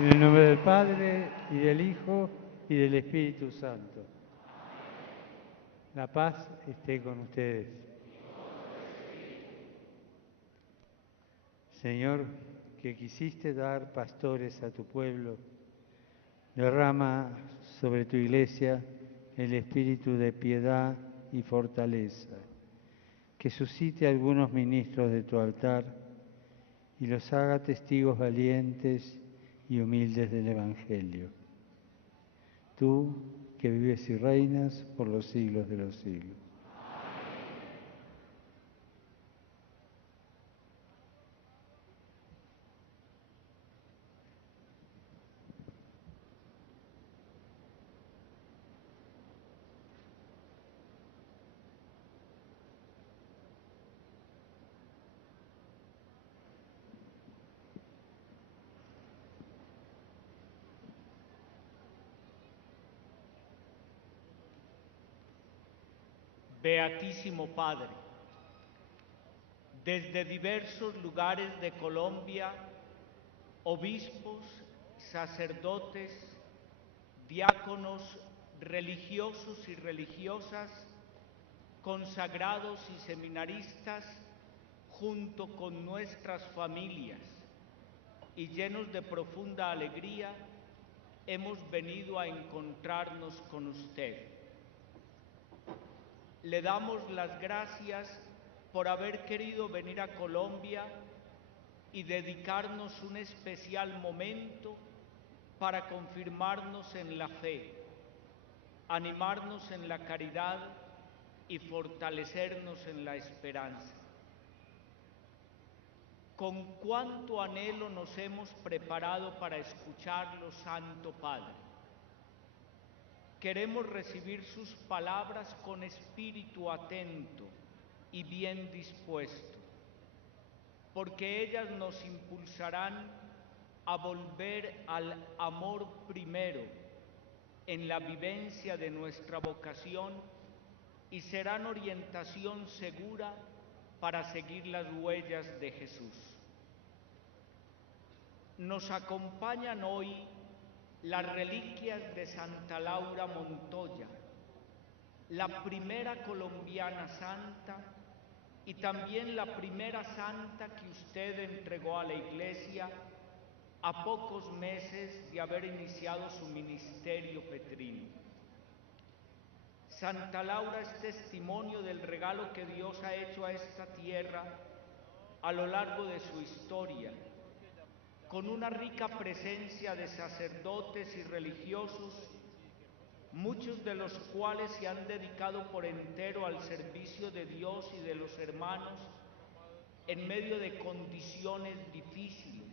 En el nombre del Padre, y del Hijo, y del Espíritu Santo. La paz esté con ustedes. Señor, que quisiste dar pastores a tu pueblo, derrama sobre tu iglesia el espíritu de piedad y fortaleza, que suscite algunos ministros de tu altar y los haga testigos valientes y humildes del Evangelio. Tú, que vives y reinas por los siglos de los siglos. Beatísimo Padre, desde diversos lugares de Colombia, obispos, sacerdotes, diáconos, religiosos y religiosas, consagrados y seminaristas, junto con nuestras familias y llenos de profunda alegría, hemos venido a encontrarnos con usted. Le damos las gracias por haber querido venir a Colombia y dedicarnos un especial momento para confirmarnos en la fe, animarnos en la caridad y fortalecernos en la esperanza. Con cuánto anhelo nos hemos preparado para escucharlo, Santo Padre. Queremos recibir sus palabras con espíritu atento y bien dispuesto, porque ellas nos impulsarán a volver al amor primero en la vivencia de nuestra vocación y serán orientación segura para seguir las huellas de Jesús. Nos acompañan hoy las reliquias de Santa Laura Montoya, la primera colombiana santa y también la primera santa que usted entregó a la Iglesia a pocos meses de haber iniciado su ministerio petrino. Santa Laura es testimonio del regalo que Dios ha hecho a esta tierra a lo largo de su historia, con una rica presencia de sacerdotes y religiosos, muchos de los cuales se han dedicado por entero al servicio de Dios y de los hermanos en medio de condiciones difíciles,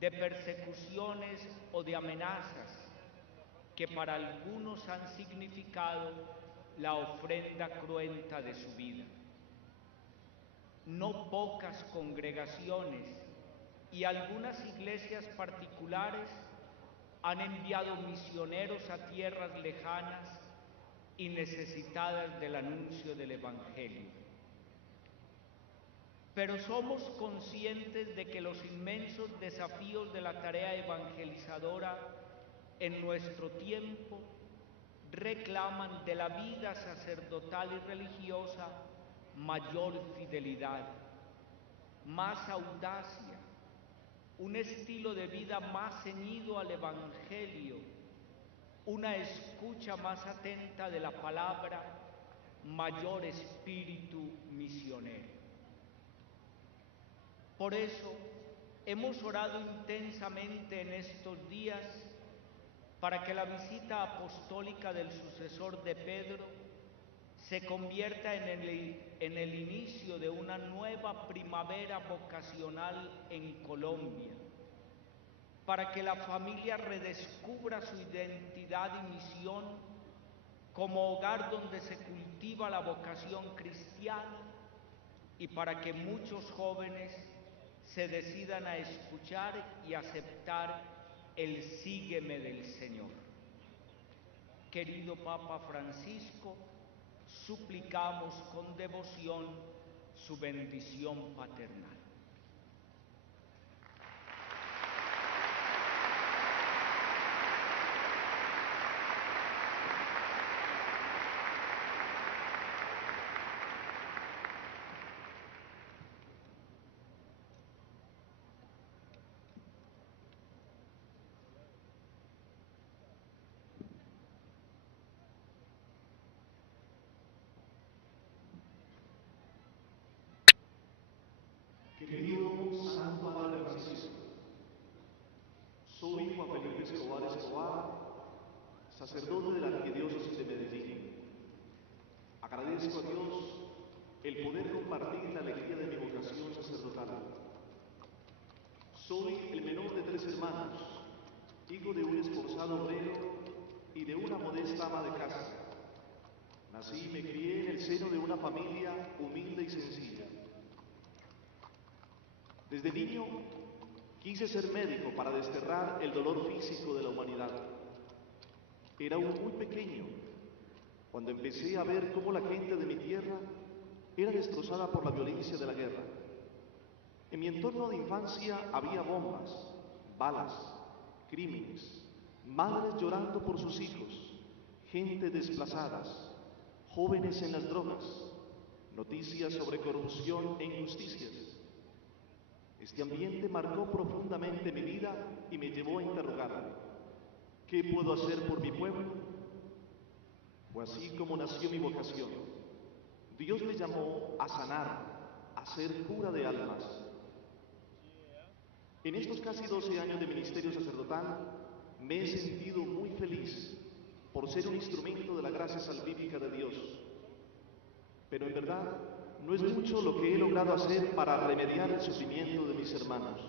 de persecuciones o de amenazas que para algunos han significado la ofrenda cruenta de su vida. No pocas congregaciones y algunas iglesias particulares han enviado misioneros a tierras lejanas y necesitadas del anuncio del Evangelio. Pero somos conscientes de que los inmensos desafíos de la tarea evangelizadora en nuestro tiempo reclaman de la vida sacerdotal y religiosa mayor fidelidad, más audacia, un estilo de vida más ceñido al Evangelio, una escucha más atenta de la palabra, mayor espíritu misionero. Por eso, hemos orado intensamente en estos días para que la visita apostólica del sucesor de Pedro se convierta en el inicio de una nueva primavera vocacional en Colombia, para que la familia redescubra su identidad y misión como hogar donde se cultiva la vocación cristiana y para que muchos jóvenes se decidan a escuchar y aceptar el sígueme del Señor. Querido Papa Francisco, suplicamos con devoción su bendición paternal. querido Santo Padre Francisco, soy Juan Felipe Escobar, sacerdote de la Arquidiócesis de Medellín. Agradezco a Dios el poder compartir la alegría de mi vocación sacerdotal. Soy el menor de 3 hermanos, hijo de un esforzado obrero y de una modesta ama de casa. Nací y me crié en el seno de una familia humilde y sencilla. Desde niño quise ser médico para desterrar el dolor físico de la humanidad. Era aún muy pequeño cuando empecé a ver cómo la gente de mi tierra era destrozada por la violencia de la guerra. En mi entorno de infancia había bombas, balas, crímenes, madres llorando por sus hijos, gente desplazadas, jóvenes en las drogas, noticias sobre corrupción e injusticias. Este ambiente marcó profundamente mi vida y me llevó a interrogarme: ¿qué puedo hacer por mi pueblo? Fue así como nació mi vocación. Dios me llamó a sanar, a ser cura de almas. En estos casi 12 años de ministerio sacerdotal, me he sentido muy feliz por ser un instrumento de la gracia salvífica de Dios. Pero en verdad, no es mucho lo que he logrado hacer para remediar el sufrimiento de mis hermanos.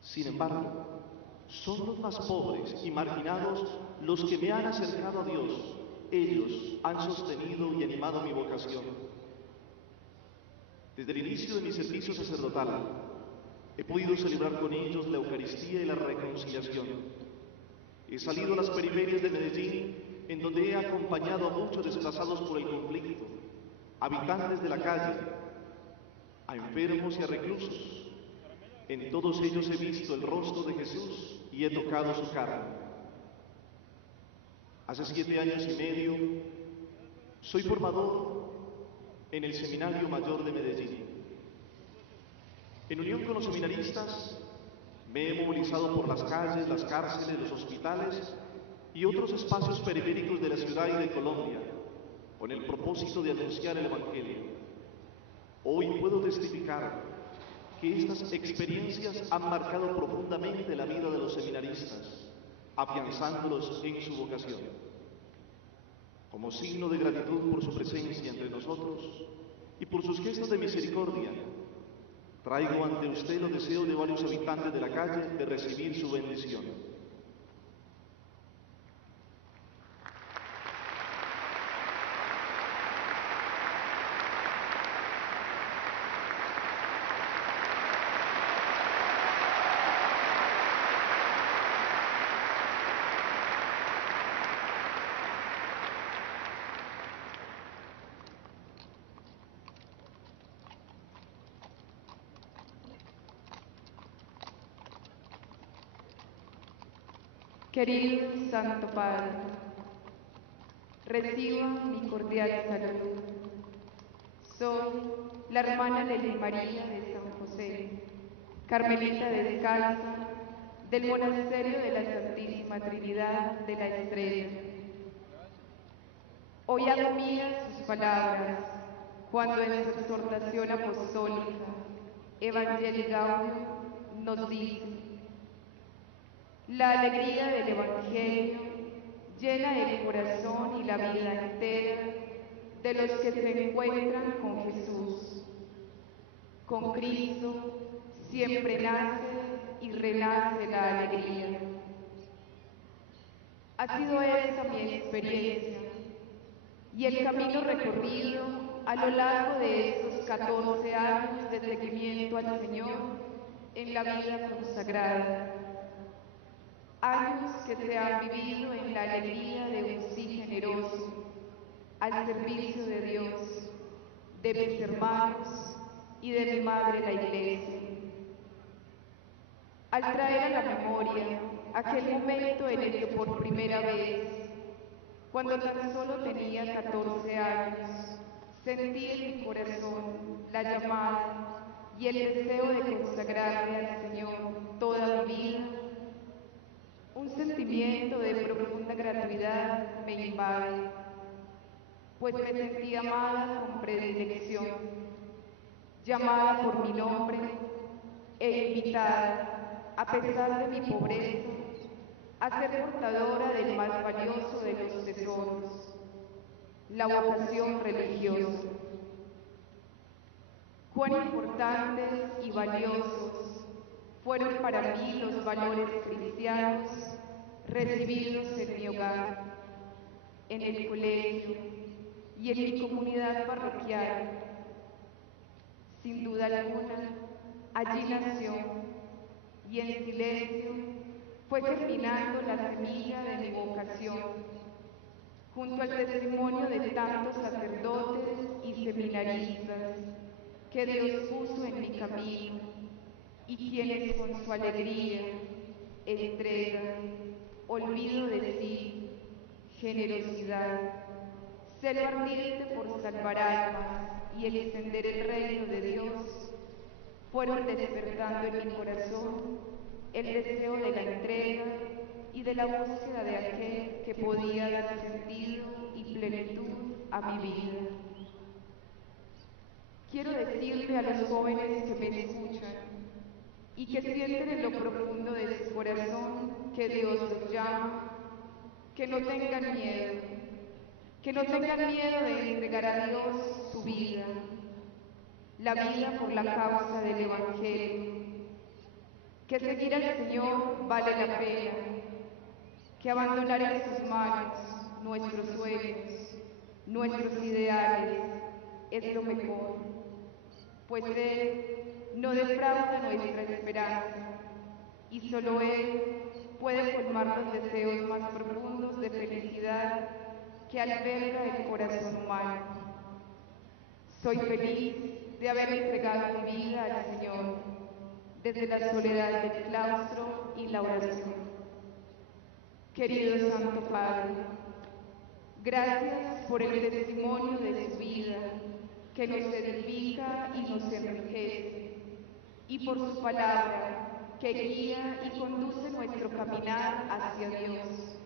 Sin embargo, son los más pobres y marginados los que me han acercado a Dios. Ellos han sostenido y animado mi vocación. Desde el inicio de mi servicio sacerdotal, he podido celebrar con ellos la Eucaristía y la reconciliación. He salido a las periferias de Medellín, en donde he acompañado a muchos desplazados por el conflicto, habitantes de la calle, a enfermos y a reclusos. En todos ellos he visto el rostro de Jesús y he tocado su carne. Hace 7 años y medio soy formador en el Seminario Mayor de Medellín. En unión con los seminaristas me he movilizado por las calles, las cárceles, los hospitales y otros espacios periféricos de la ciudad y de Colombia, con el propósito de anunciar el Evangelio. Hoy puedo testificar que estas experiencias han marcado profundamente la vida de los seminaristas, afianzándolos en su vocación. Como signo de gratitud por su presencia entre nosotros y por sus gestos de misericordia, traigo ante usted los deseos de varios habitantes de la calle de recibir su bendición. Querido Santo Padre, reciba mi cordial saludo. Soy la hermana Lely María de San José, carmelita descalza del Monasterio de la Santísima Trinidad de la Estrella. Hoy hago mías sus palabras cuando en su exhortación apostólica Evangelii Gaudium nos dice: la alegría del Evangelio llena el corazón y la vida entera de los que se encuentran con Jesús. Con Cristo siempre nace y renace la alegría. Ha sido esa mi experiencia y el camino recorrido a lo largo de estos 14 años de seguimiento al Señor en la vida consagrada. Años que se han vivido en la alegría de un sí generoso, al servicio de Dios, de mis hermanos y de mi madre la Iglesia. Al traer a la memoria aquel momento en el que por primera vez, cuando tan solo tenía 14 años, sentí en mi corazón la llamada y el deseo de consagrarme al Señor toda mi vida, un sentimiento de profunda gratuidad me invade, pues me sentí amada con predilección, llamada por mi nombre e invitada, a pesar de mi pobreza, a ser portadora del más valioso de los tesoros, la vocación religiosa. Cuán importantes y valiosos fueron para mí los valores cristianos recibidos en mi hogar, en el colegio y en mi comunidad parroquial. Sin duda alguna, allí nació y en silencio fue germinando la semilla de mi vocación, junto al testimonio de tantos sacerdotes y seminaristas que Dios puso en mi camino y quienes con su alegría, entrega, olvido de sí, generosidad, celo ardiente por salvar almas y extender el reino de Dios, fueron despertando en mi corazón el deseo de la entrega y de la búsqueda de aquel que podía dar sentido y plenitud a mi vida. Quiero decirle a los jóvenes que me escuchan y que sienten en lo profundo de su corazón que Dios los llama, que no tengan miedo, de entregar a Dios su vida, la vida por la causa del Evangelio, que seguir al Señor vale la pena, que abandonar en sus manos nuestros sueños, nuestros ideales, es lo mejor, pues Él no defrauda nuestra esperanza y solo Él puede colmar los deseos más profundos de felicidad que alberga el corazón humano. Soy feliz de haber entregado mi vida al Señor desde la soledad del claustro y la oración. Querido Santo Padre, gracias por el testimonio de su vida que nos edifica y nos enriquece, y por su palabra que guía y conduce nuestro caminar hacia Dios.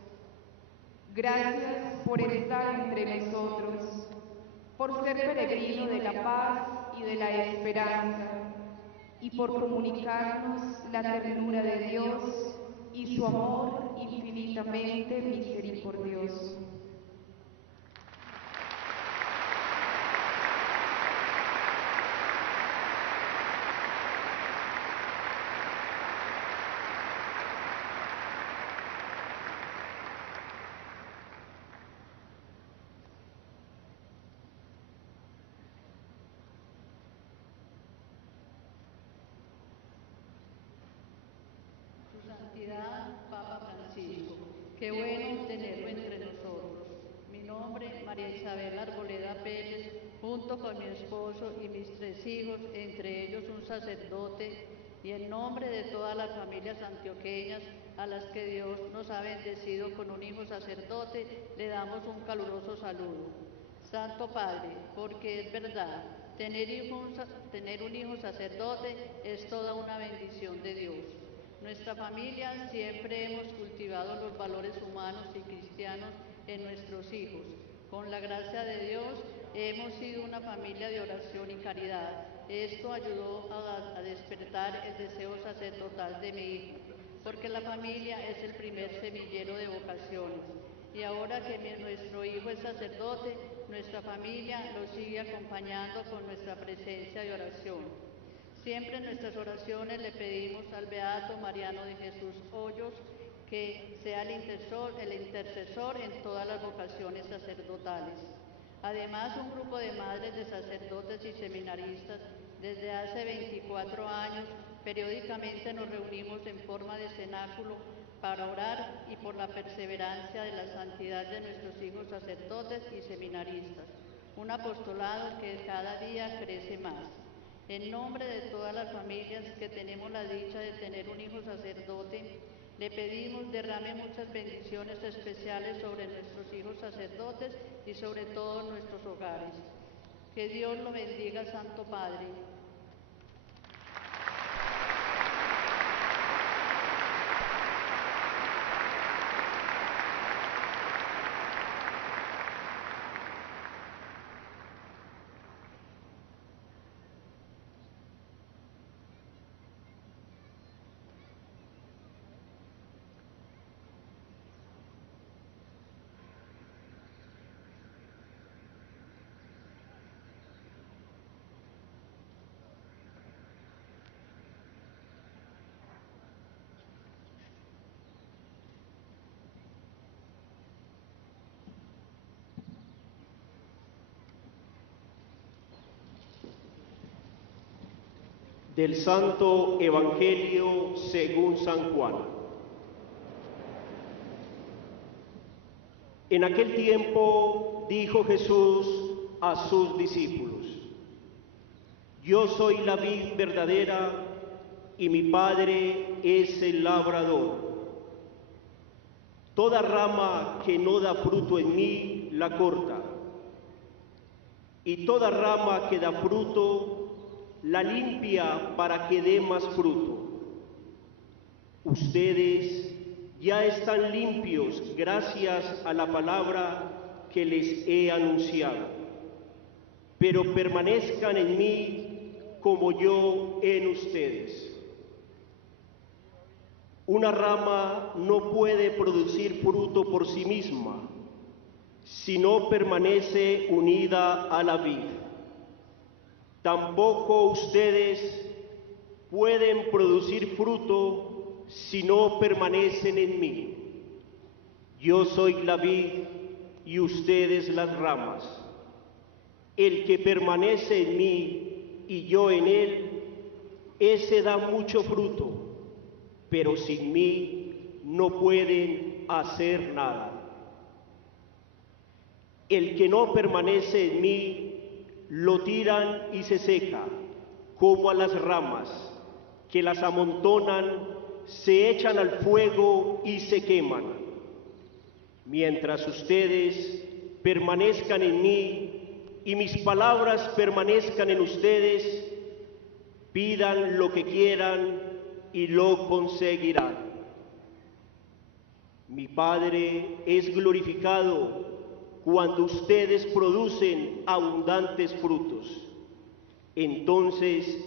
Gracias por estar entre nosotros, por ser peregrino de la paz y de la esperanza, y por comunicarnos la ternura de Dios y su amor infinitamente misericordioso. Papa Francisco, qué bueno tenerlo entre nosotros. Mi nombre, María Isabel Arboleda Pérez, junto con mi esposo y mis 3 hijos, entre ellos un sacerdote, y en nombre de todas las familias antioqueñas a las que Dios nos ha bendecido con un hijo sacerdote, le damos un caluroso saludo. Santo Padre, porque es verdad, tener un hijo sacerdote es toda una bendición de Dios. Nuestra familia siempre hemos cultivado los valores humanos y cristianos en nuestros hijos. Con la gracia de Dios hemos sido una familia de oración y caridad. Esto ayudó a despertar el deseo sacerdotal de mi hijo, porque la familia es el primer semillero de vocaciones. Y ahora que nuestro hijo es sacerdote, nuestra familia lo sigue acompañando con nuestra presencia de oración. Siempre en nuestras oraciones le pedimos al Beato Mariano de Jesús Hoyos que sea el intercesor en todas las vocaciones sacerdotales. Además, un grupo de madres de sacerdotes y seminaristas desde hace 24 años periódicamente nos reunimos en forma de cenáculo para orar y por la perseverancia de la santidad de nuestros hijos sacerdotes y seminaristas, un apostolado que cada día crece más. En nombre de todas las familias que tenemos la dicha de tener un hijo sacerdote, le pedimos derrame muchas bendiciones especiales sobre nuestros hijos sacerdotes y sobre todos nuestros hogares. Que Dios lo bendiga, Santo Padre. Del Santo Evangelio según San Juan. En aquel tiempo dijo Jesús a sus discípulos: Yo soy la vid verdadera y mi Padre es el labrador. Toda rama que no da fruto en mí, la corta, y toda rama que da fruto, la limpia para que dé más fruto. Ustedes ya están limpios gracias a la palabra que les he anunciado, pero permanezcan en mí como yo en ustedes. Una rama no puede producir fruto por sí misma, si no permanece unida a la vid. Tampoco ustedes pueden producir fruto si no permanecen en mí. Yo soy la vid y ustedes las ramas. El que permanece en mí y yo en él, ese da mucho fruto, pero sin mí no pueden hacer nada. El que no permanece en mí, lo tiran y se seca, como a las ramas, que las amontonan, se echan al fuego y se queman. Mientras ustedes permanezcan en mí y mis palabras permanezcan en ustedes, pidan lo que quieran y lo conseguirán. Mi Padre es glorificado cuando ustedes producen abundantes frutos. Entonces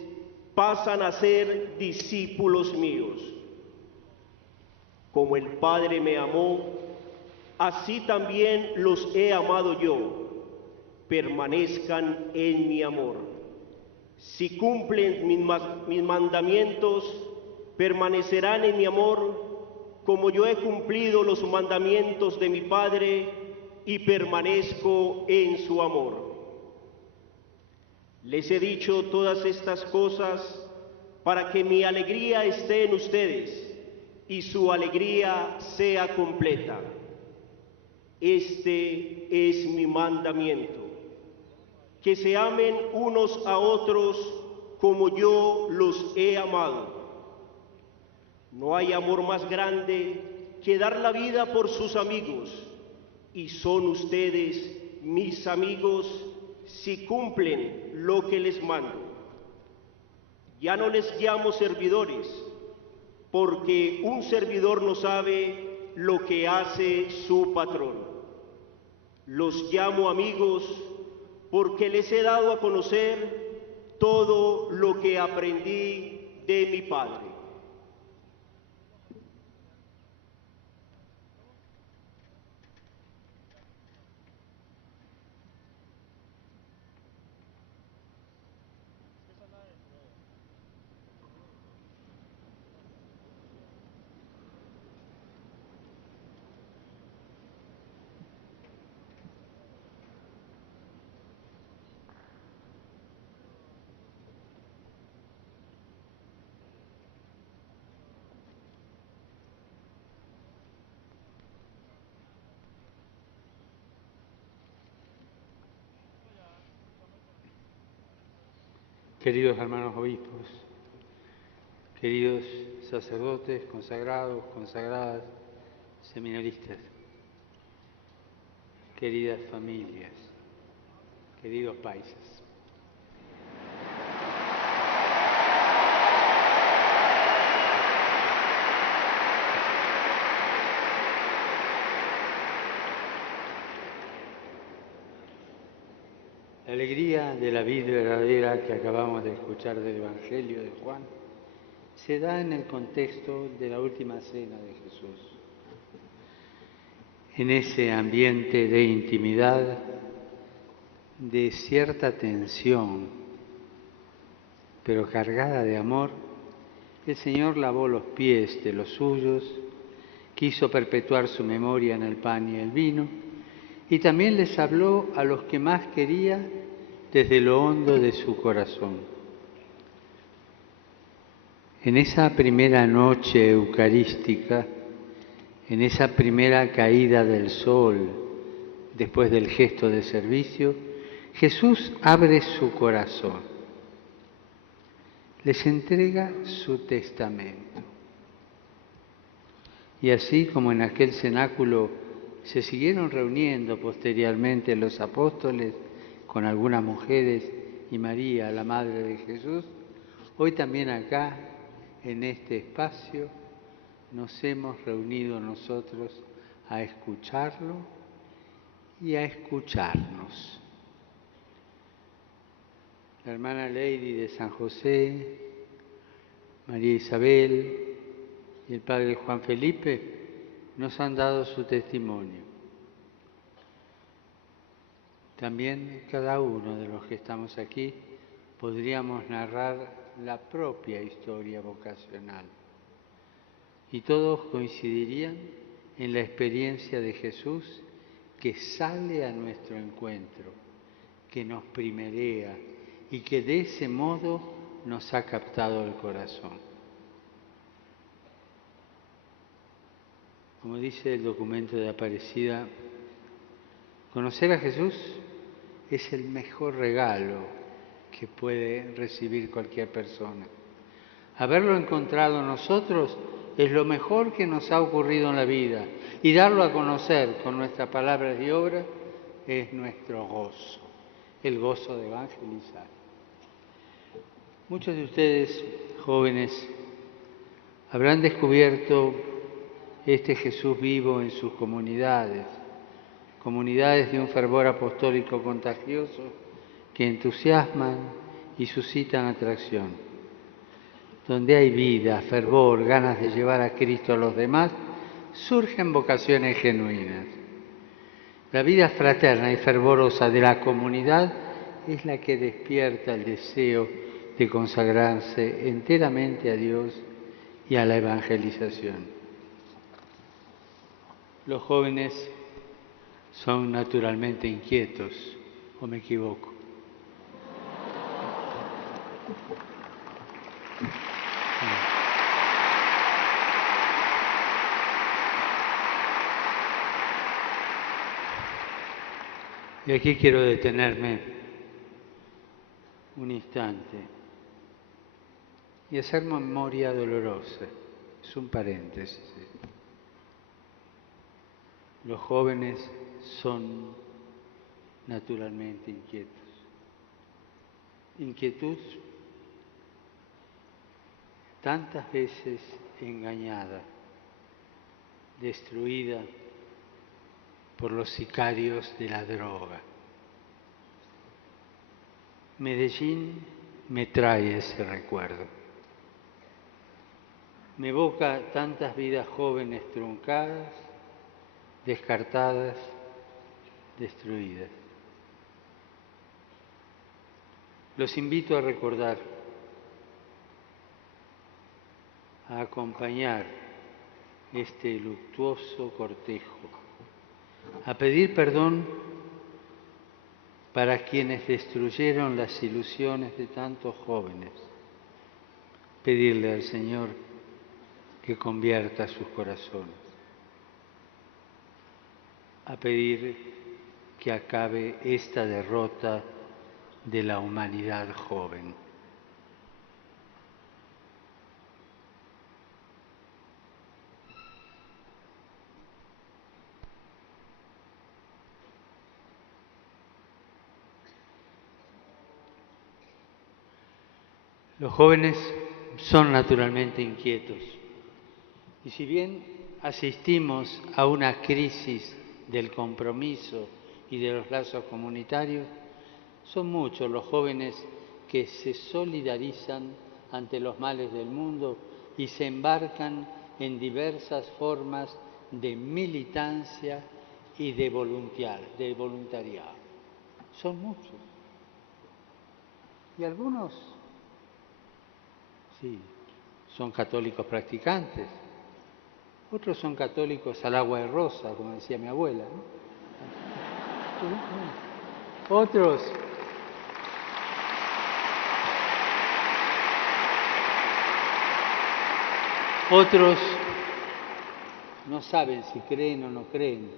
pasan a ser discípulos míos. Como el Padre me amó, así también los he amado yo. Permanezcan en mi amor. Si cumplen mis mandamientos, permanecerán en mi amor, como yo he cumplido los mandamientos de mi Padre y permanezco en su amor. Les he dicho todas estas cosas para que mi alegría esté en ustedes y su alegría sea completa. Este es mi mandamiento: que se amen unos a otros como yo los he amado. No hay amor más grande que dar la vida por sus amigos, y son ustedes mis amigos si cumplen lo que les mando. Ya no les llamo servidores, porque un servidor no sabe lo que hace su patrón. Los llamo amigos porque les he dado a conocer todo lo que aprendí de mi Padre. Queridos hermanos obispos, queridos sacerdotes, consagrados, consagradas, seminaristas, queridas familias, queridos paisas. La alegría de la vid verdadera que acabamos de escuchar del Evangelio de Juan se da en el contexto de la última cena de Jesús. En ese ambiente de intimidad, de cierta tensión, pero cargada de amor, el Señor lavó los pies de los suyos, quiso perpetuar su memoria en el pan y el vino, y también les habló a los que más quería desde lo hondo de su corazón. En esa primera noche eucarística, en esa primera caída del sol, después del gesto de servicio, Jesús abre su corazón, les entrega su testamento. Y así como en aquel cenáculo se siguieron reuniendo posteriormente los apóstoles con algunas mujeres y María, la Madre de Jesús, hoy también acá, en este espacio, nos hemos reunido nosotros a escucharlo y a escucharnos. La hermana Lady de San José, María Isabel y el padre Juan Felipe nos han dado su testimonio. También cada uno de los que estamos aquí podríamos narrar la propia historia vocacional y todos coincidirían en la experiencia de Jesús que sale a nuestro encuentro, que nos primerea y que de ese modo nos ha captado el corazón. Como dice el documento de Aparecida, conocer a Jesús es el mejor regalo que puede recibir cualquier persona. Haberlo encontrado nosotros es lo mejor que nos ha ocurrido en la vida, y darlo a conocer con nuestras palabras y obras es nuestro gozo, el gozo de evangelizar. Muchos de ustedes, jóvenes, habrán descubierto este Jesús vivo en sus comunidades, comunidades de un fervor apostólico contagioso que entusiasman y suscitan atracción. Donde hay vida, fervor, ganas de llevar a Cristo a los demás, surgen vocaciones genuinas. La vida fraterna y fervorosa de la comunidad es la que despierta el deseo de consagrarse enteramente a Dios y a la evangelización. Los jóvenes son naturalmente inquietos, ¿o me equivoco? Y aquí quiero detenerme un instante y hacer memoria dolorosa. Es un paréntesis. Los jóvenes son naturalmente inquietos. Inquietud tantas veces engañada, destruida por los sicarios de la droga. Medellín me trae ese recuerdo. Me evoca tantas vidas jóvenes truncadas, descartadas, destruidas. Los invito a recordar, a acompañar este luctuoso cortejo, a pedir perdón para quienes destruyeron las ilusiones de tantos jóvenes, pedirle al Señor que convierta sus corazones, a pedir que acabe esta derrota de la humanidad joven. Los jóvenes son naturalmente inquietos y si bien asistimos a una crisis del compromiso y de los lazos comunitarios, son muchos los jóvenes que se solidarizan ante los males del mundo y se embarcan en diversas formas de militancia y de voluntariado. Son muchos. Y algunos, sí, son católicos practicantes. Otros son católicos al agua de rosa, como decía mi abuela, ¿no? Otros Otros no saben si creen o no creen,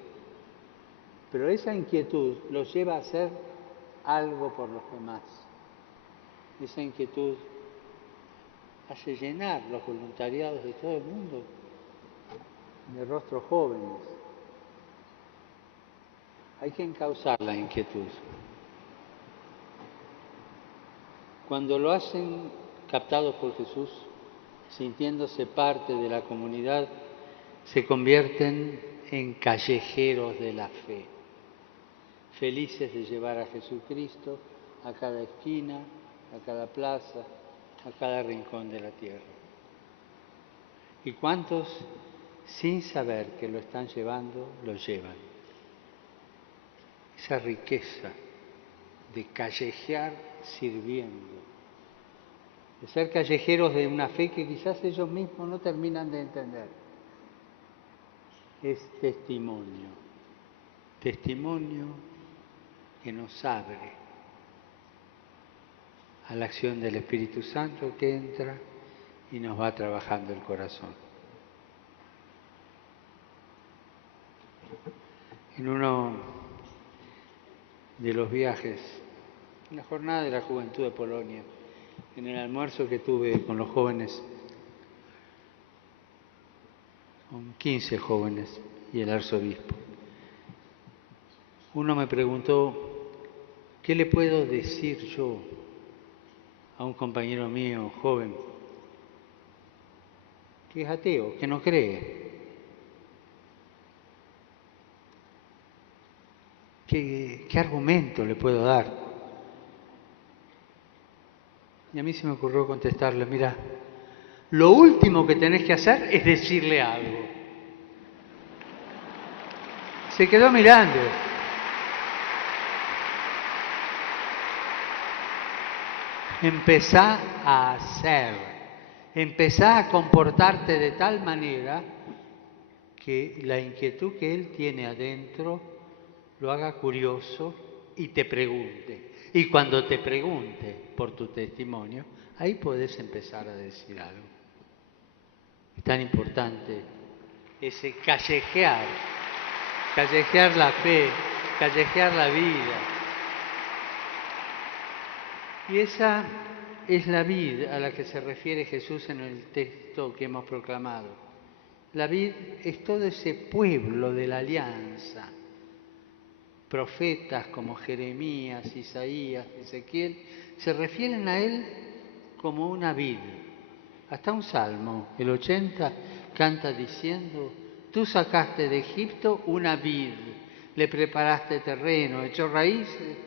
pero esa inquietud los lleva a hacer algo por los demás. Esa inquietud hace llenar los voluntariados de todo el mundo de rostros jóvenes. Hay que encauzar la inquietud. Cuando lo hacen captados por Jesús, sintiéndose parte de la comunidad, se convierten en callejeros de la fe, felices de llevar a Jesucristo a cada esquina, a cada plaza, a cada rincón de la tierra. ¿Y cuántos, sin saber que lo están llevando, lo llevan? Esa riqueza de callejear sirviendo, de ser callejeros de una fe que quizás ellos mismos no terminan de entender. Es testimonio, testimonio que nos abre a la acción del Espíritu Santo que entra y nos va trabajando el corazón. En uno de los viajes, en la jornada de la juventud de Polonia, en el almuerzo que tuve con los jóvenes, con 15 jóvenes y el arzobispo, uno me preguntó, ¿qué le puedo decir yo a un compañero mío joven que es ateo, que no cree? ¿Qué argumento le puedo dar? Y a mí se me ocurrió contestarle, mira, lo último que tenés que hacer es decirle algo. Se quedó mirando. Empezá a hacer, empezá a comportarte de tal manera que la inquietud que él tiene adentro lo haga curioso y te pregunte. Y cuando te pregunte por tu testimonio, ahí podés empezar a decir algo. Es tan importante ese callejear la fe, callejear la vida. Y esa es la vid a la que se refiere Jesús en el texto que hemos proclamado. La vid es todo ese pueblo de la alianza. Profetas como Jeremías, Isaías, Ezequiel, se refieren a él como una vid. Hasta un salmo, el 80, canta diciendo, tú sacaste de Egipto una vid, le preparaste terreno, echó raíces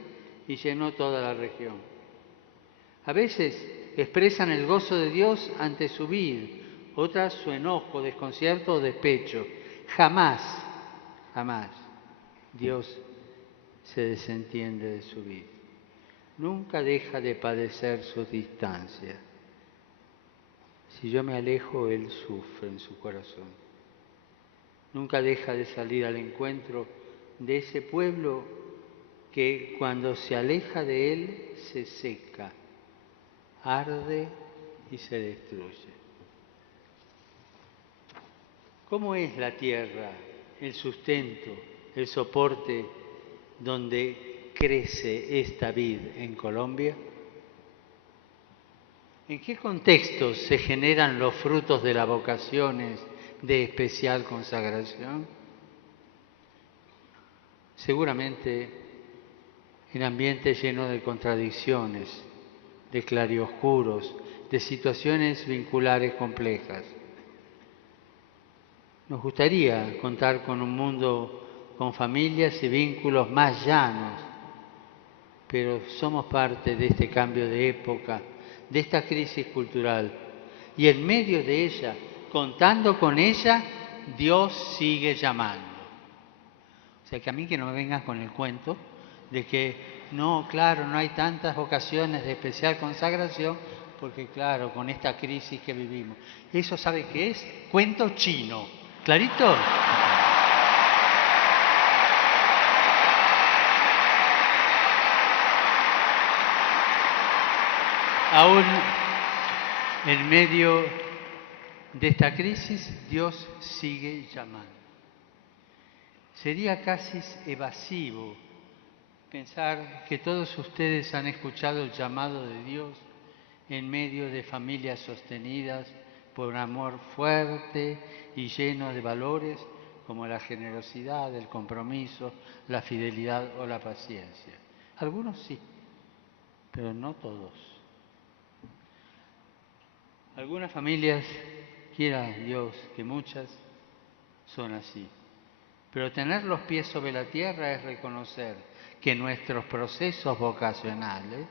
y llenó toda la región. A veces expresan el gozo de Dios ante su vid, otras su enojo, desconcierto o despecho. Jamás Dios se desentiende de su vid. Nunca deja de padecer sus distancias. Si yo me alejo, Él sufre en su corazón. Nunca deja de salir al encuentro de ese pueblo que cuando se aleja de Él se seca, arde y se destruye. ¿Cómo es la tierra, el sustento, el soporte donde crece esta vid en Colombia? ¿En qué contextos se generan los frutos de las vocaciones de especial consagración? Seguramente en ambientes llenos de contradicciones, de claroscuros, de situaciones vinculares complejas. Nos gustaría contar con un mundo con familias y vínculos más llanos, pero somos parte de este cambio de época, de esta crisis cultural. Y en medio de ella, contando con ella, Dios sigue llamando. O sea, que a mí que no me vengan con el cuento de que no, claro, no hay tantas vocaciones de especial consagración, porque claro, con esta crisis que vivimos. ¿Eso sabe qué es? Cuento chino. ¿Clarito? Aún en medio de esta crisis Dios sigue llamando. Sería casi evasivo pensar que todos ustedes han escuchado el llamado de Dios en medio de familias sostenidas por un amor fuerte y lleno de valores como la generosidad, el compromiso, la fidelidad o la paciencia. Algunos sí, pero no todos. Algunas familias, quiera Dios que muchas, son así. Pero tener los pies sobre la tierra es reconocer que nuestros procesos vocacionales,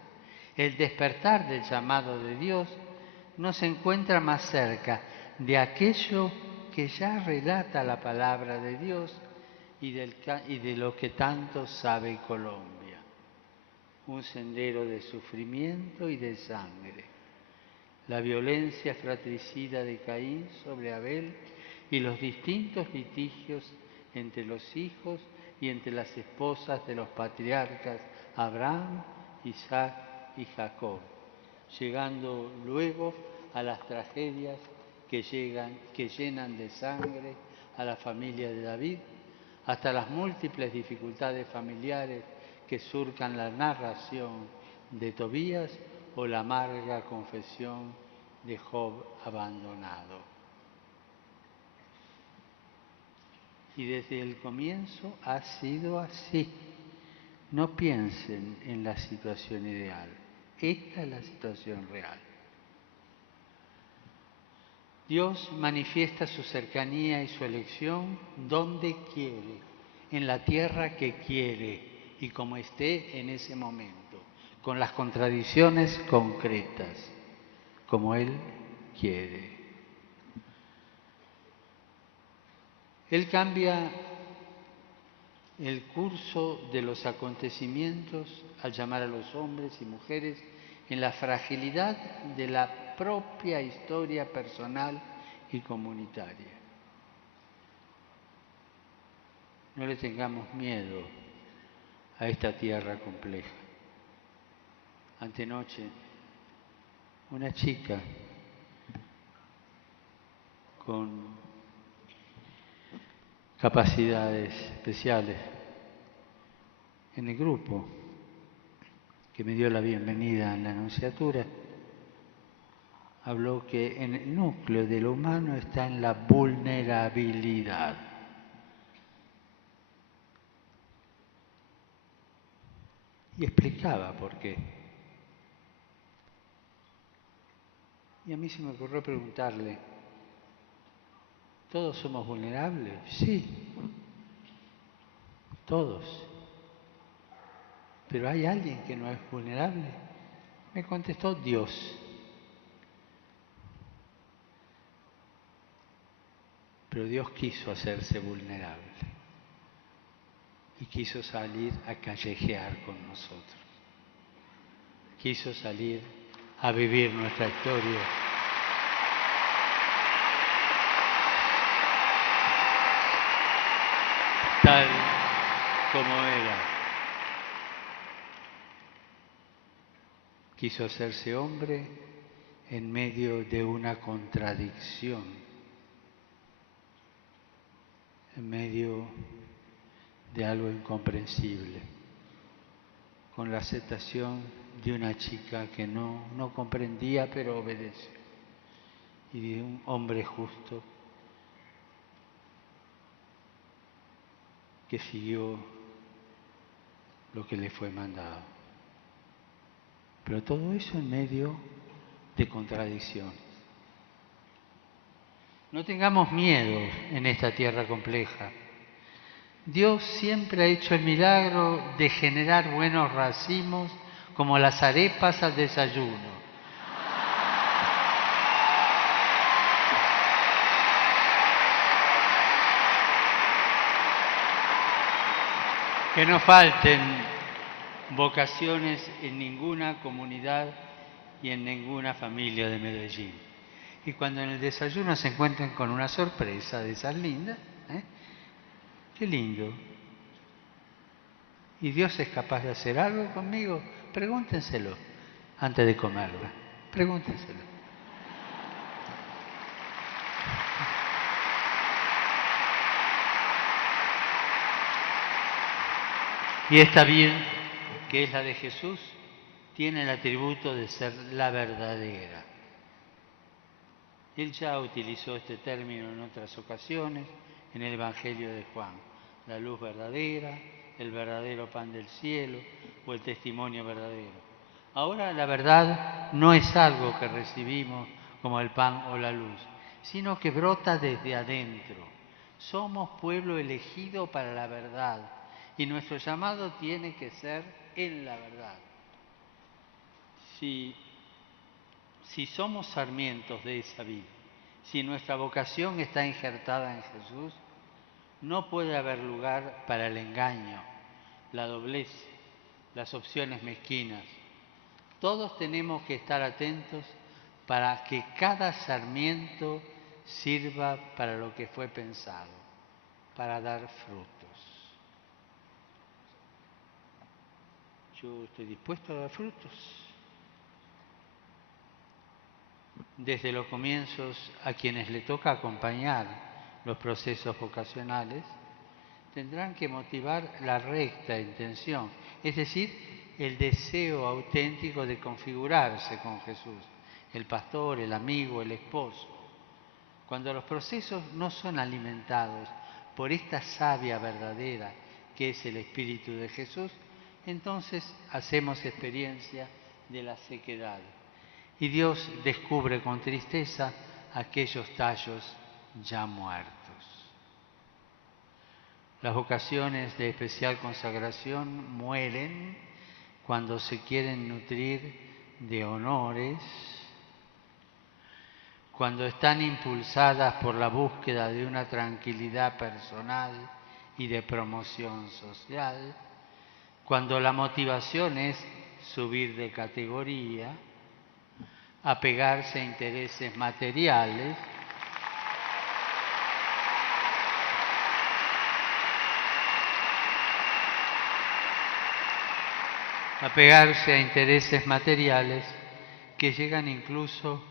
el despertar del llamado de Dios, no se encuentra más cerca de aquello que ya relata la palabra de Dios y de lo que tanto sabe Colombia. Un sendero de sufrimiento y de sangre. La violencia fratricida de Caín sobre Abel y los distintos litigios entre los hijos y entre las esposas de los patriarcas Abraham, Isaac y Jacob, llegando luego a las tragedias que llenan de sangre a la familia de David, hasta las múltiples dificultades familiares que surcan la narración de Tobías o la amarga confesión de Job abandonado. Y desde el comienzo ha sido así. No piensen en la situación ideal. Esta es la situación real. Dios manifiesta su cercanía y su elección donde quiere, en la tierra que quiere y como esté en ese momento, con las contradicciones concretas, como Él quiere. Él cambia el curso de los acontecimientos al llamar a los hombres y mujeres en la fragilidad de la propia historia personal y comunitaria. No le tengamos miedo a esta tierra compleja. Antenoche, una chica con capacidades especiales en el grupo que me dio la bienvenida en la Anunciatura, habló que en el núcleo de lo humano está en la vulnerabilidad. Y explicaba por qué. Y a mí se me ocurrió preguntarle, ¿todos somos vulnerables? Sí, todos. ¿Pero hay alguien que no es vulnerable? Me contestó Dios. Pero Dios quiso hacerse vulnerable y quiso salir a callejear con nosotros. Quiso salir a vivir nuestra historia. Tal como era. Quiso hacerse hombre en medio de una contradicción, en medio de algo incomprensible, con la aceptación de una chica que no comprendía pero obedeció, y de un hombre justo que siguió lo que le fue mandado. Pero todo eso en medio de contradicciones. No tengamos miedo en esta tierra compleja. Dios siempre ha hecho el milagro de generar buenos racimos como las arepas al desayuno. Que no falten vocaciones en ninguna comunidad y en ninguna familia de Medellín. Y cuando en el desayuno se encuentren con una sorpresa de esas lindas, qué lindo. ¿Y Dios es capaz de hacer algo conmigo? Pregúntenselo antes de comerla. Pregúntenselo. Y esta vid, que es la de Jesús, tiene el atributo de ser la verdadera. Él ya utilizó este término en otras ocasiones, en el Evangelio de Juan. La luz verdadera, el verdadero pan del cielo o el testimonio verdadero. Ahora la verdad no es algo que recibimos como el pan o la luz, sino que brota desde adentro. Somos pueblo elegido para la verdad y nuestro llamado tiene que ser en la verdad. Si somos sarmientos de esa vid, si nuestra vocación está injertada en Jesús, no puede haber lugar para el engaño, la doblez, las opciones mezquinas. Todos tenemos que estar atentos para que cada sarmiento sirva para lo que fue pensado, para dar frutos. Yo estoy dispuesto a dar frutos. Desde los comienzos, a quienes le toca acompañar los procesos vocacionales, tendrán que motivar la recta intención, es decir, el deseo auténtico de configurarse con Jesús, el pastor, el amigo, el esposo. Cuando los procesos no son alimentados por esta savia verdadera que es el Espíritu de Jesús, entonces hacemos experiencia de la sequedad. Y Dios descubre con tristeza aquellos tallos ya muertos. Las vocaciones de especial consagración mueren cuando se quieren nutrir de honores, cuando están impulsadas por la búsqueda de una tranquilidad personal y de promoción social, cuando la motivación es subir de categoría, apegarse a intereses materiales, que llegan incluso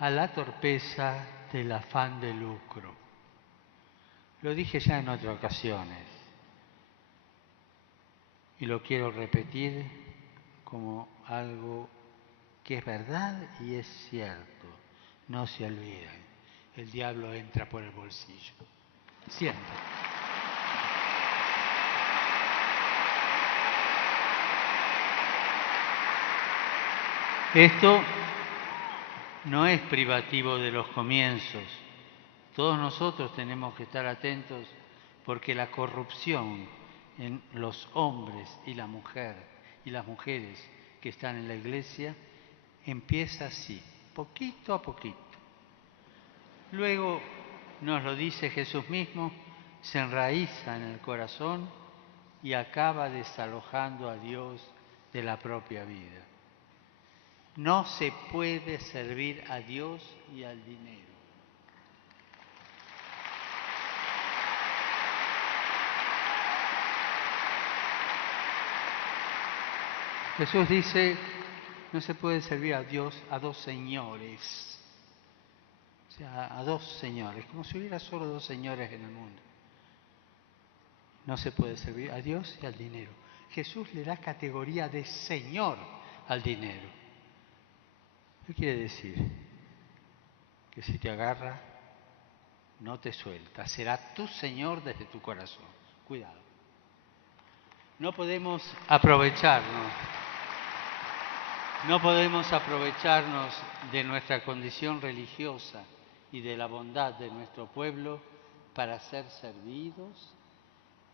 a la torpeza del afán de lucro. Lo dije ya en otras ocasiones y lo quiero repetir como algo que es verdad y es cierto. No se olviden, el diablo entra por el bolsillo, siempre. Esto no es privativo de los comienzos. Todos nosotros tenemos que estar atentos porque la corrupción en los hombres y la mujer y las mujeres que están en la iglesia empieza así, poquito a poquito. Luego, nos lo dice Jesús mismo, se enraiza en el corazón y acaba desalojando a Dios de la propia vida. No se puede servir a Dios y al dinero. Jesús dice, no se puede servir a Dios a dos señores. O sea, a dos señores, como si hubiera solo dos señores en el mundo. No se puede servir a Dios y al dinero. Jesús le da categoría de Señor al dinero. ¿Qué quiere decir? Que si te agarra, no te suelta. Será tu Señor desde tu corazón. Cuidado. No podemos aprovecharnos de nuestra condición religiosa y de la bondad de nuestro pueblo para ser servidos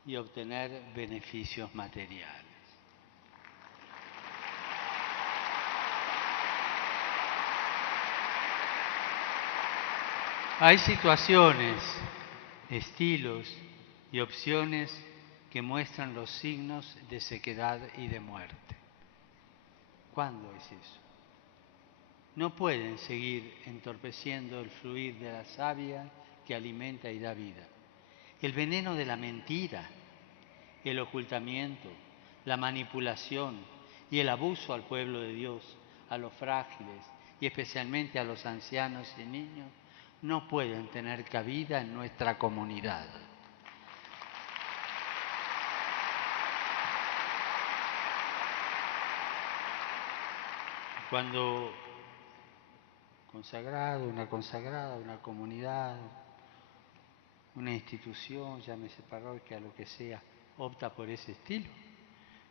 y obtener beneficios materiales. Hay situaciones, estilos y opciones que muestran los signos de sequedad y de muerte. ¿Cuándo es eso? No pueden seguir entorpeciendo el fluir de la savia que alimenta y da vida. El veneno de la mentira, el ocultamiento, la manipulación y el abuso al pueblo de Dios, a los frágiles y especialmente a los ancianos y niños, no pueden tener cabida en nuestra comunidad. Cuando consagrado, una consagrada, una comunidad, una institución, llámese parroquia, lo que sea, opta por ese estilo,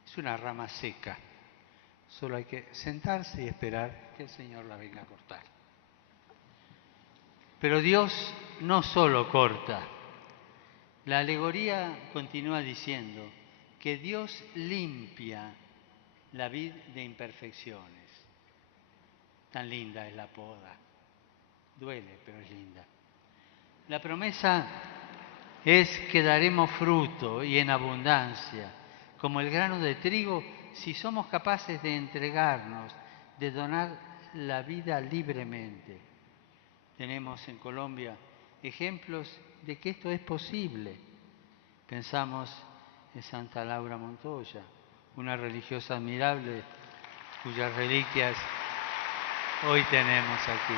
es una rama seca. Solo hay que sentarse y esperar que el Señor la venga a cortar. Pero Dios no solo corta. La alegoría continúa diciendo que Dios limpia la vid de imperfecciones. Tan linda es la poda. Duele, pero es linda. La promesa es que daremos fruto y en abundancia, como el grano de trigo, si somos capaces de entregarnos, de donar la vida libremente. Tenemos en Colombia ejemplos de que esto es posible. Pensamos en Santa Laura Montoya, una religiosa admirable cuyas reliquias hoy tenemos aquí.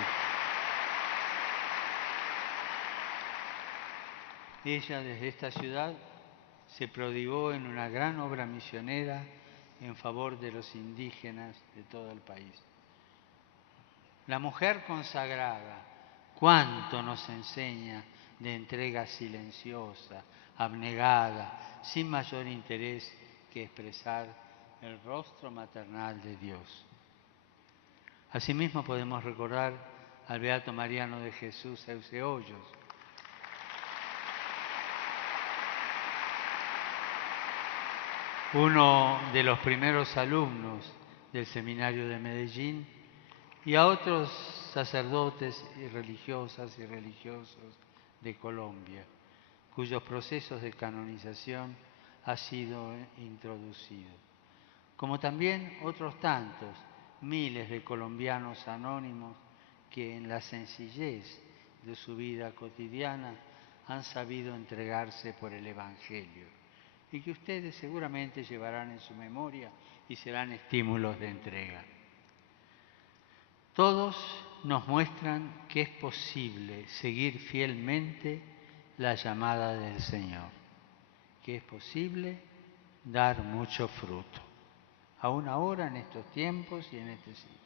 Ella desde esta ciudad se prodigó en una gran obra misionera en favor de los indígenas de todo el país. La mujer consagrada, cuánto nos enseña de entrega silenciosa, abnegada, sin mayor interés que expresar el rostro maternal de Dios. Asimismo podemos recordar al beato Mariano de Jesús Euseollos, uno de los primeros alumnos del seminario de Medellín, y a otros sacerdotes y religiosas y religiosos de Colombia, cuyos procesos de canonización ha sido introducido. Como también otros tantos, miles de colombianos anónimos que en la sencillez de su vida cotidiana han sabido entregarse por el Evangelio y que ustedes seguramente llevarán en su memoria y serán estímulos de entrega. Todos nos muestran que es posible seguir fielmente la llamada del Señor, que es posible dar mucho fruto, aún ahora en estos tiempos y en este sitio.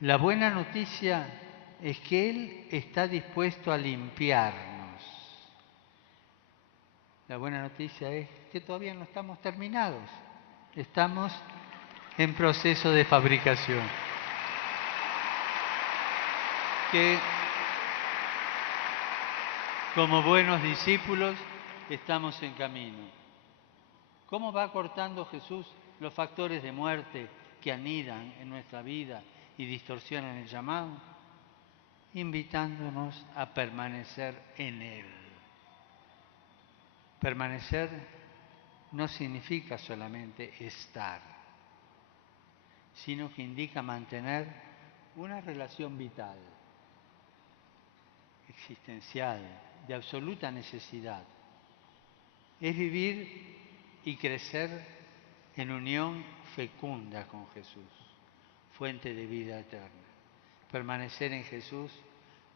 La buena noticia es que Él está dispuesto a limpiarnos. La buena noticia es que todavía no estamos terminados, estamos en proceso de fabricación. Que como buenos discípulos estamos en camino. ¿Cómo va cortando Jesús los factores de muerte que anidan en nuestra vida y distorsionan el llamado? Invitándonos a permanecer en Él. Permanecer no significa solamente estar, sino que indica mantener una relación vital, existencial, de absoluta necesidad. Es vivir y crecer en unión fecunda con Jesús, fuente de vida eterna. Permanecer en Jesús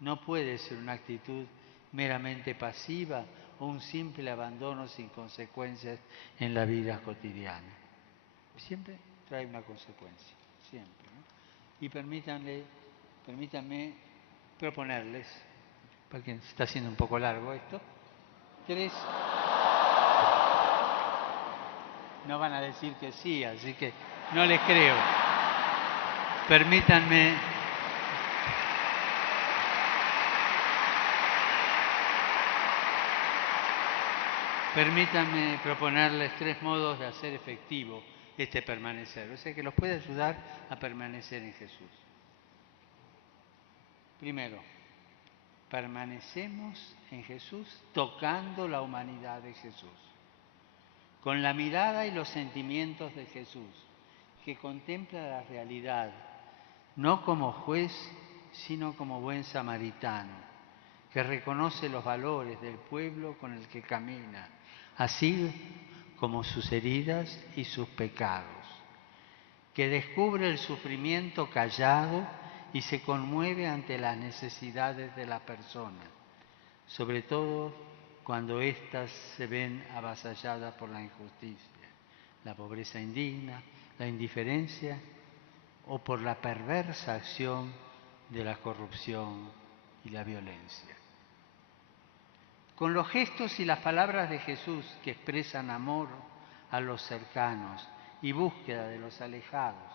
no puede ser una actitud meramente pasiva o un simple abandono sin consecuencias en la vida cotidiana. Siempre trae una consecuencia, siempre, ¿no? Y permítanme proponerles, porque está siendo un poco largo esto, 3. No van a decir que sí, así que no les creo. Permítanme proponerles 3 modos de hacer efectivo este permanecer, o sea que los puede ayudar a permanecer en Jesús. Primero, permanecemos en Jesús tocando la humanidad de Jesús, con la mirada y los sentimientos de Jesús, que contempla la realidad, no como juez, sino como buen samaritano, que reconoce los valores del pueblo con el que camina, así como sus heridas y sus pecados, que descubre el sufrimiento callado y se conmueve ante las necesidades de la persona, sobre todo cuando éstas se ven avasalladas por la injusticia, la pobreza indigna, la indiferencia o por la perversa acción de la corrupción y la violencia. Con los gestos y las palabras de Jesús que expresan amor a los cercanos y búsqueda de los alejados,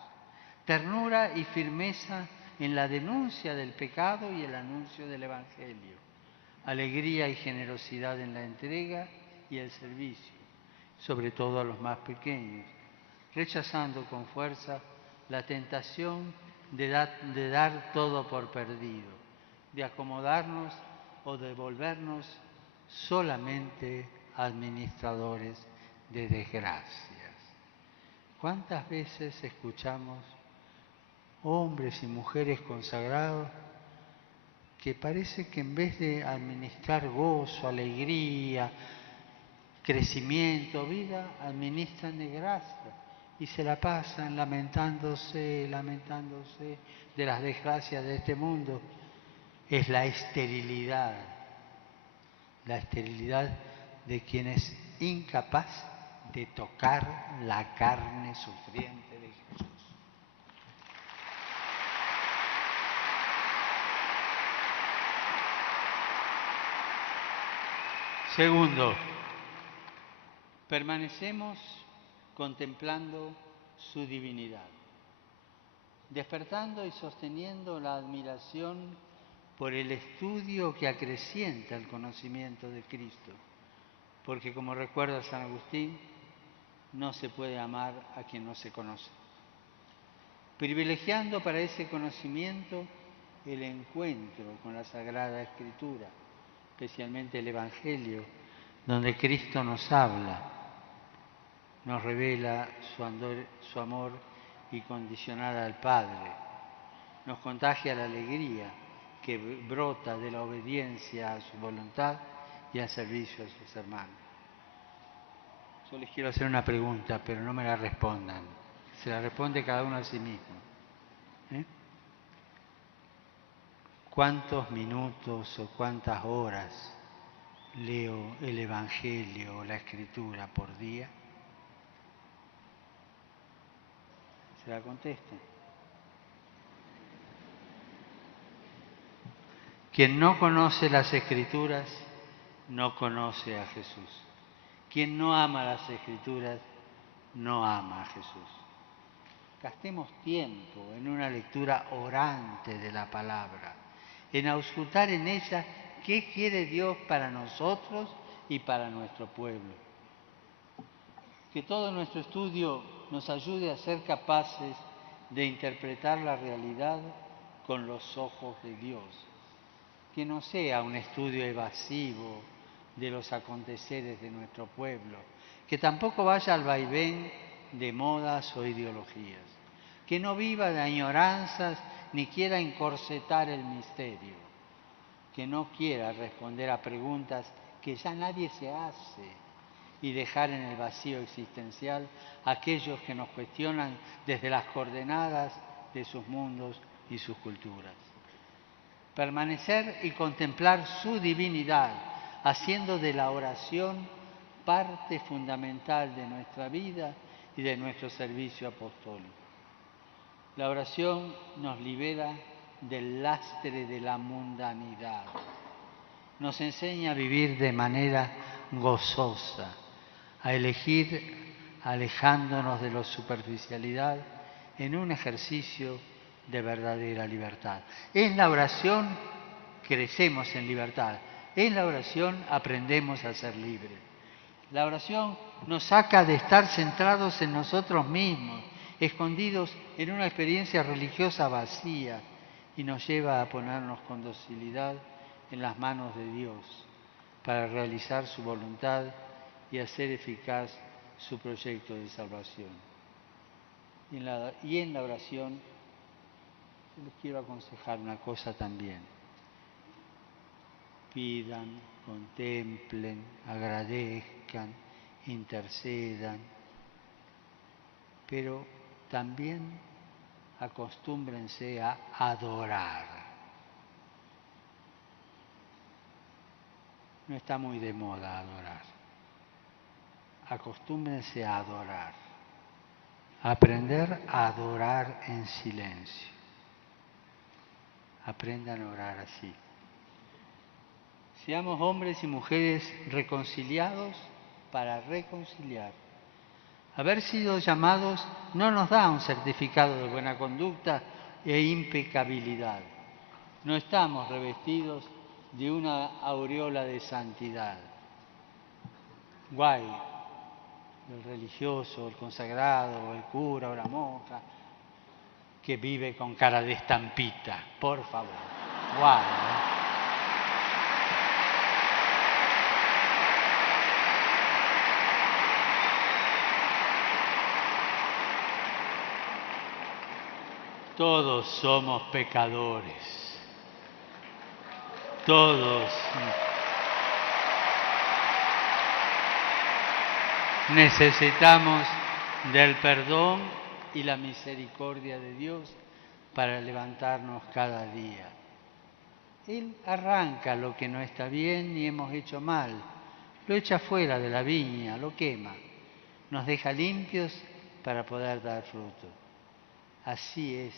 ternura y firmeza en la denuncia del pecado y el anuncio del Evangelio, alegría y generosidad en la entrega y el servicio, sobre todo a los más pequeños, rechazando con fuerza la tentación de dar todo por perdido, de acomodarnos o de volvernos solamente administradores de desgracias. ¿Cuántas veces escuchamos hombres y mujeres consagrados que parece que en vez de administrar gozo, alegría, crecimiento, vida, administran desgracia y se la pasan lamentándose de las desgracias de este mundo? Es la esterilidad de quien es incapaz de tocar la carne sufriente de Jesús. Segundo, permanecemos contemplando su divinidad, despertando y sosteniendo la admiración por el estudio que acrecienta el conocimiento de Cristo, porque como recuerda San Agustín, no se puede amar a quien no se conoce. Privilegiando para ese conocimiento el encuentro con la Sagrada Escritura, especialmente el Evangelio, donde Cristo nos habla, nos revela su amor incondicional al Padre, nos contagia la alegría que brota de la obediencia a su voluntad y al servicio a sus hermanos. Yo les quiero hacer una pregunta, pero no me la respondan. Se la responde cada uno a sí mismo. ¿Cuántos minutos o cuántas horas leo el Evangelio o la Escritura por día? ¿Se la contestan? Quien no conoce las Escrituras no conoce a Jesús. Quien no ama las Escrituras no ama a Jesús. Gastemos tiempo en una lectura orante de la palabra, en auscultar en ella qué quiere Dios para nosotros y para nuestro pueblo. Que todo nuestro estudio nos ayude a ser capaces de interpretar la realidad con los ojos de Dios. Que no sea un estudio evasivo de los aconteceres de nuestro pueblo, que tampoco vaya al vaivén de modas o ideologías, que no viva de añoranzas ni quiera encorsetar el misterio, que no quiera responder a preguntas que ya nadie se hace y dejar en el vacío existencial a aquellos que nos cuestionan desde las coordenadas de sus mundos y sus culturas. Permanecer y contemplar su divinidad, haciendo de la oración parte fundamental de nuestra vida y de nuestro servicio apostólico. La oración nos libera del lastre de la mundanidad, nos enseña a vivir de manera gozosa, a elegir alejándonos de la superficialidad en un ejercicio de verdadera libertad. En la oración crecemos en libertad, en la oración aprendemos a ser libres. La oración nos saca de estar centrados en nosotros mismos, escondidos en una experiencia religiosa vacía, y nos lleva a ponernos con docilidad en las manos de Dios para realizar su voluntad y hacer eficaz su proyecto de salvación. Y en la oración les quiero aconsejar una cosa también. Pidan, contemplen, agradezcan, intercedan, pero también acostúmbrense a adorar. No está muy de moda adorar. Acostúmbrense a adorar. aprender a adorar en silencio. Aprendan a orar así. Seamos hombres y mujeres reconciliados para reconciliar. Haber sido llamados no nos da un certificado de buena conducta e impecabilidad. No estamos revestidos de una aureola de santidad. Guay, el religioso, el consagrado, el cura o la monja que vive con cara de estampita, por favor. Guay. Todos somos pecadores. Todos necesitamos del perdón y la misericordia de Dios para levantarnos cada día. Él arranca lo que no está bien y hemos hecho mal, lo echa fuera de la viña, lo quema, nos deja limpios para poder dar fruto. Así es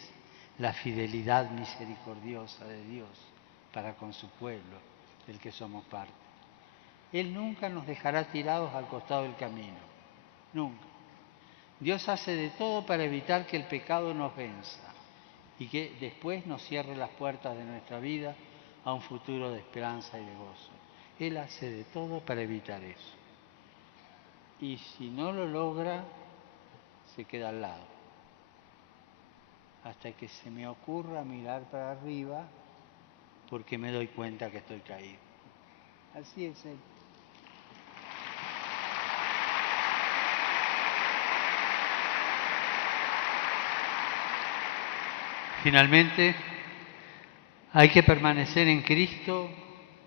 la fidelidad misericordiosa de Dios para con su pueblo, del que somos parte. Él nunca nos dejará tirados al costado del camino, nunca. Dios hace de todo para evitar que el pecado nos venza y que después nos cierre las puertas de nuestra vida a un futuro de esperanza y de gozo. Él hace de todo para evitar eso. Y si no lo logra, se queda al lado. Hasta que se me ocurra mirar para arriba, porque me doy cuenta que estoy caído. Así es Él. Finalmente, hay que permanecer en Cristo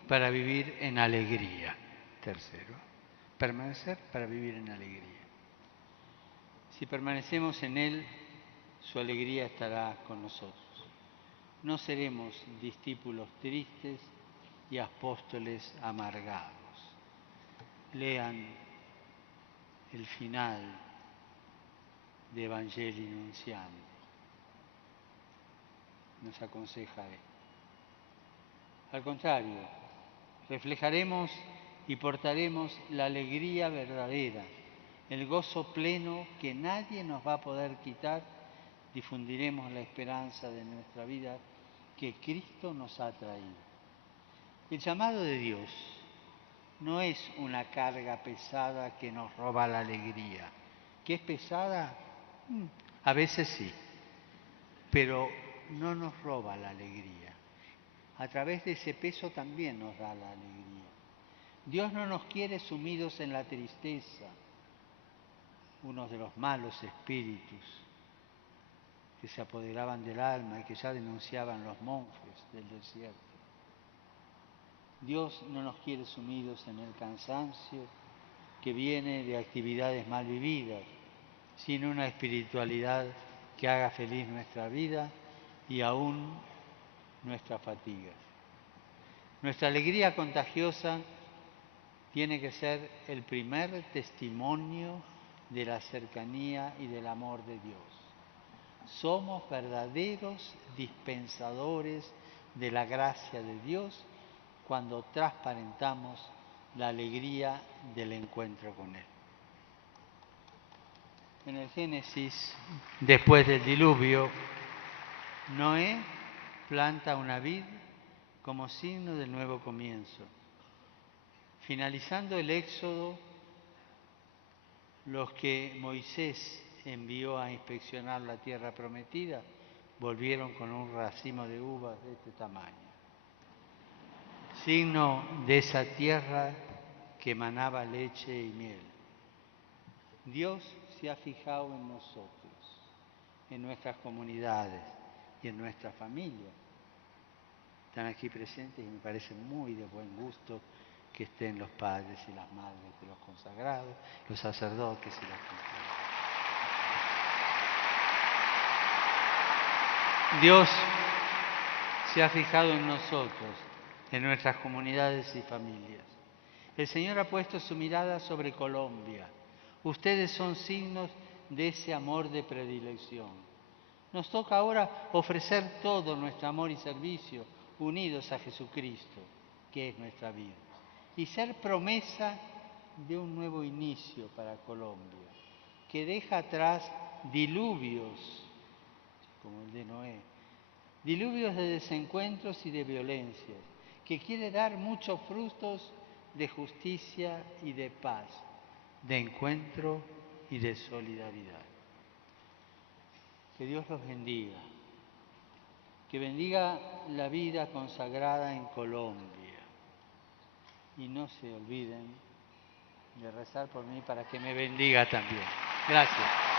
para vivir en alegría. Tercero, permanecer para vivir en alegría. Si permanecemos en Él, su alegría estará con nosotros. No seremos discípulos tristes y apóstoles amargados. Lean el final de Evangelii Nuntiandi. Nos aconseja Él. Al contrario, reflejaremos y portaremos la alegría verdadera, el gozo pleno que nadie nos va a poder quitar. Difundiremos la esperanza de nuestra vida que Cristo nos ha traído. El llamado de Dios no es una carga pesada que nos roba la alegría. ¿Que es pesada? A veces sí, pero no nos roba la alegría. A través de ese peso también nos da la alegría. Dios no nos quiere sumidos en la tristeza, uno de los malos espíritus que se apoderaban del alma y que ya denunciaban los monjes del desierto. Dios no nos quiere sumidos en el cansancio que viene de actividades mal vividas, sino una espiritualidad que haga feliz nuestra vida y aún nuestras fatigas. Nuestra alegría contagiosa tiene que ser el primer testimonio de la cercanía y del amor de Dios. Somos verdaderos dispensadores de la gracia de Dios cuando transparentamos la alegría del encuentro con Él. En el Génesis, después del diluvio, Noé planta una vid como signo del nuevo comienzo. Finalizando el Éxodo, los que Moisés envió a inspeccionar la tierra prometida volvieron con un racimo de uvas de este tamaño. Signo de esa tierra que emanaba leche y miel. Dios se ha fijado en nosotros, en nuestras comunidades y en nuestra familia. Están aquí presentes y me parece muy de buen gusto que estén los padres y las madres de los consagrados, los sacerdotes y las mujeres. Dios se ha fijado en nosotros, en nuestras comunidades y familias. El Señor ha puesto su mirada sobre Colombia. Ustedes son signos de ese amor de predilección. Nos toca ahora ofrecer todo nuestro amor y servicio unidos a Jesucristo, que es nuestra vida, y ser promesa de un nuevo inicio para Colombia, que deja atrás diluvios, como el de Noé, diluvios de desencuentros y de violencias, que quiere dar muchos frutos de justicia y de paz, de encuentro y de solidaridad. Que Dios los bendiga, que bendiga la vida consagrada en Colombia. Y no se olviden de rezar por mí para que me bendiga también. Gracias.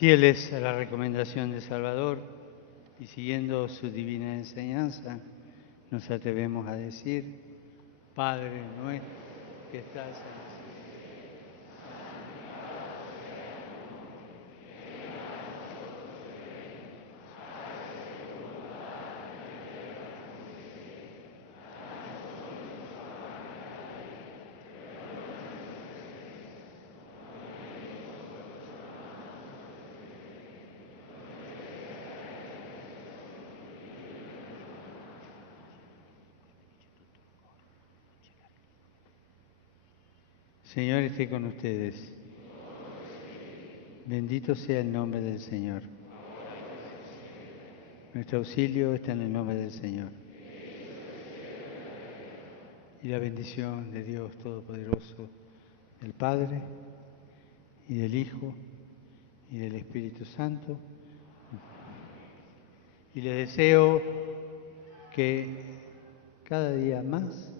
Fieles a la recomendación de Salvador y siguiendo su divina enseñanza, nos atrevemos a decir: Padre nuestro que estás en el cielo. Señor esté con ustedes. Bendito sea el nombre del Señor. Nuestro auxilio está en el nombre del Señor. Y la bendición de Dios Todopoderoso, del Padre, y del Hijo, y del Espíritu Santo. Y les deseo que cada día más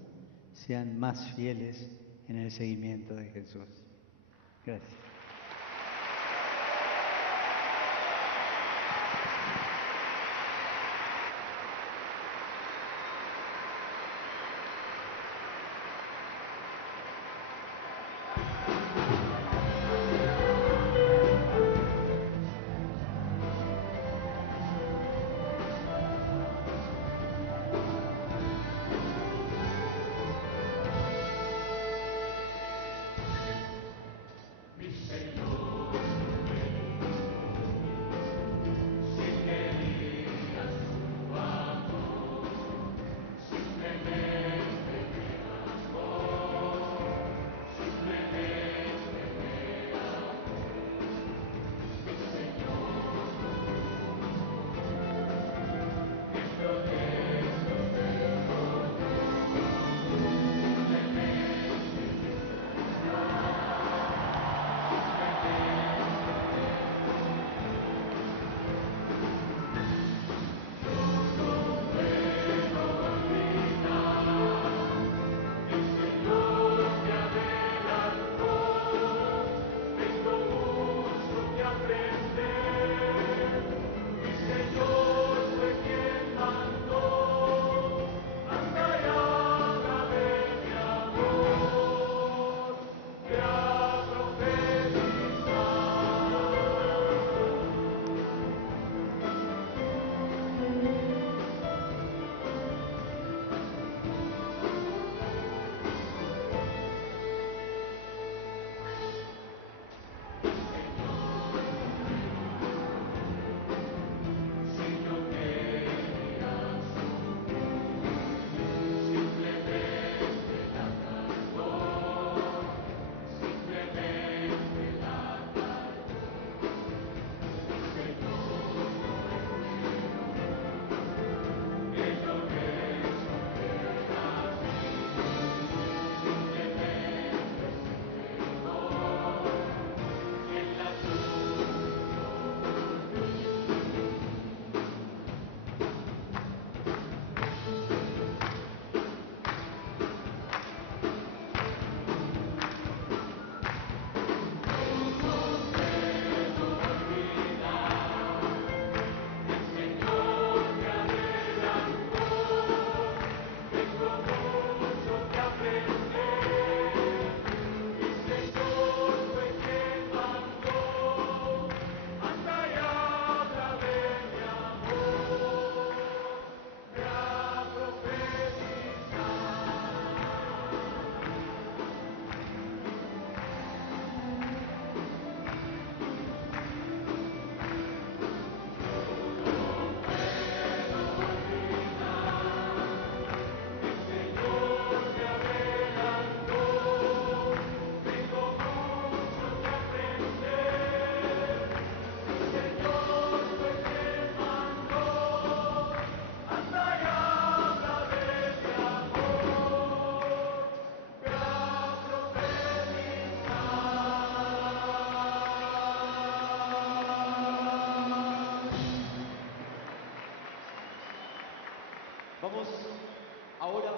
sean más fieles en el seguimiento de Jesús. Gracias. Vamos ahora,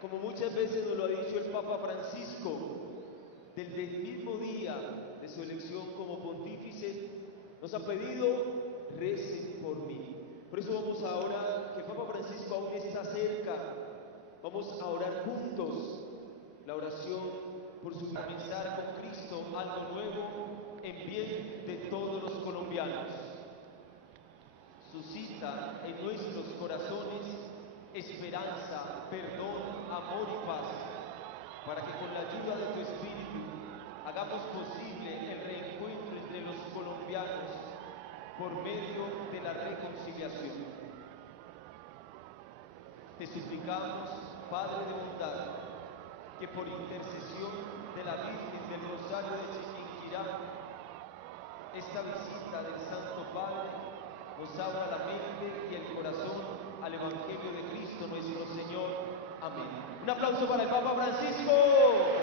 como muchas veces nos lo ha dicho el Papa Francisco, desde el mismo día de su elección como pontífice, nos ha pedido, recen por mí. Por eso vamos ahora, que el Papa Francisco aún está cerca, vamos a orar juntos la oración por su comenzar con Cristo algo nuevo en bien de todos los colombianos. Suscita en nuestros corazones esperanza, perdón, amor y paz, para que con la ayuda de tu Espíritu hagamos posible el reencuentro entre los colombianos por medio de la reconciliación. Te suplicamos, Padre de bondad, que por intercesión de la Virgen del Rosario de Chiquinquirá, esta visita del Santo Padre nos abra la mente y el corazón al Evangelio de Cristo nuestro Señor. Amén. Un aplauso para el Papa Francisco.